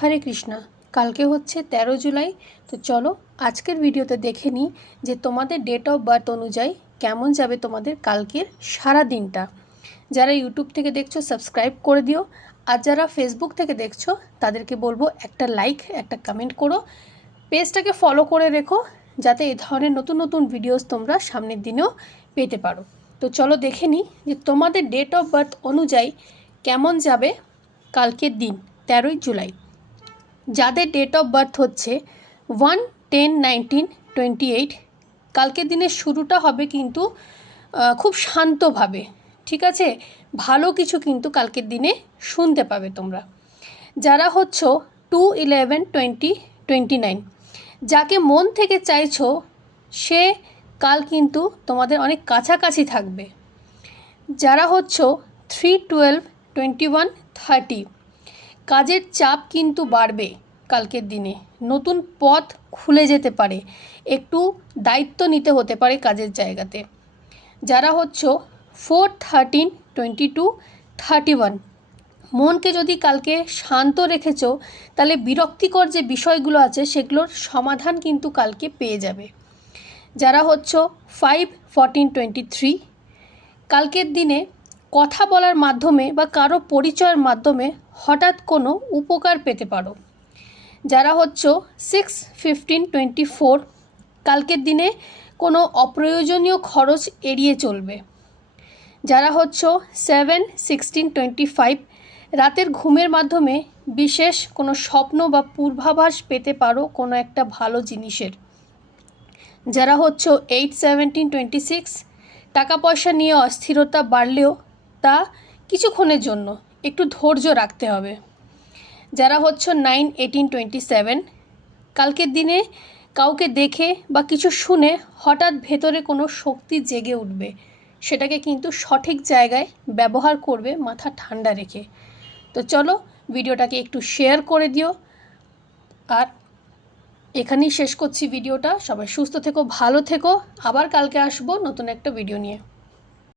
হরে কৃষ্ণা। কালকে হচ্ছে 13 জুলাই। তো চলো আজকের ভিডিওতে দেখে নিই যে তোমাদের ডেট অফ বার্থ অনুযায়ী কেমন যাবে তোমাদের কালকের সারা দিনটা। যারা ইউটিউব থেকে দেখছো সাবস্ক্রাইব করে দিও, আর যারা ফেসবুক থেকে দেখছো তাদেরকে বলবো একটা লাইক একটা কমেন্ট করো, পেজটাকে ফলো করে রেখো যাতে এই ধরনের নতুন নতুন ভিডিওস তোমরা সামনের দিনেও পেতে পারো। তো চলো দেখে নিই যে তোমাদের ডেট অফ বার্থ অনুযায়ী কেমন যাবে কালকের দিন 13 জুলাই। যাদের ডেট অফ বার্থ হচ্ছে 1-10-19-28, কালকের দিনের শুরুটা হবে কিন্তু খুব শান্তভাবে, ঠিক আছে? ভালো কিছু কিন্তু কালকের দিনে শুনতে পাবে তোমরা। যারা হচ্ছ 2-11-20-29, যাকে মন থেকে চাইছো সে কাল কিন্তু তোমাদের অনেক কাছাকাছি থাকবে। যারা হচ্ছ 3-12-21-30, কাজের চাপ কিন্তু বাড়বে কালকের দিনে, নতুন পথ খুলে যেতে পারে, একটু দায়িত্ব নিতে হতে পারে কাজের জায়গাতে। যারা হচ্ছ 4-13-22-31, মনকে যদি কালকে শান্ত রেখেছো তাহলে বিরক্তিকর যে বিষয়গুলো আছে সেগুলোর সমাধান কিন্তু কালকে পেয়ে যাবে। যারা হচ্ছ 5-14-23, কালকের দিনে কথা বলার মাধ্যমে বা কারো পরিচয়ের মাধ্যমে হঠাৎ কোনো উপকার পেতে পারো। যারা হচ্ছ 6-15-24, কালকের দিনে কোনো অপ্রয়োজনীয় খরচ এড়িয়ে চলবে। যারা হচ্ছ 7-16-25, রাতের ঘুমের মাধ্যমে বিশেষ কোনো স্বপ্ন বা পূর্বাভাস পেতে পারো কোনো একটা ভালো জিনিসের। যারা হচ্ছ 8-17-26, টাকা পয়সা নিয়ে অস্থিরতা বাড়লেও তা কিছুক্ষণের জন্য, একটু ধৈর্য রাখতে হবে। যারা হচ্ছ 9-18-27, কালকের দিনে কাউকে দেখে বা কিছু শুনে হঠাৎ ভেতরে কোনো শক্তি জেগে উঠবে, সেটাকে কিন্তু সঠিক জায়গায় ব্যবহার করবে মাথা ঠান্ডা রেখে। তো চলো ভিডিওটাকে একটু শেয়ার করে দিও, আর এখানেই শেষ করছি ভিডিওটা। সবাই সুস্থ থেকো, ভালো থেকো, আবার কালকে আসবো নতুন একটা ভিডিও নিয়ে।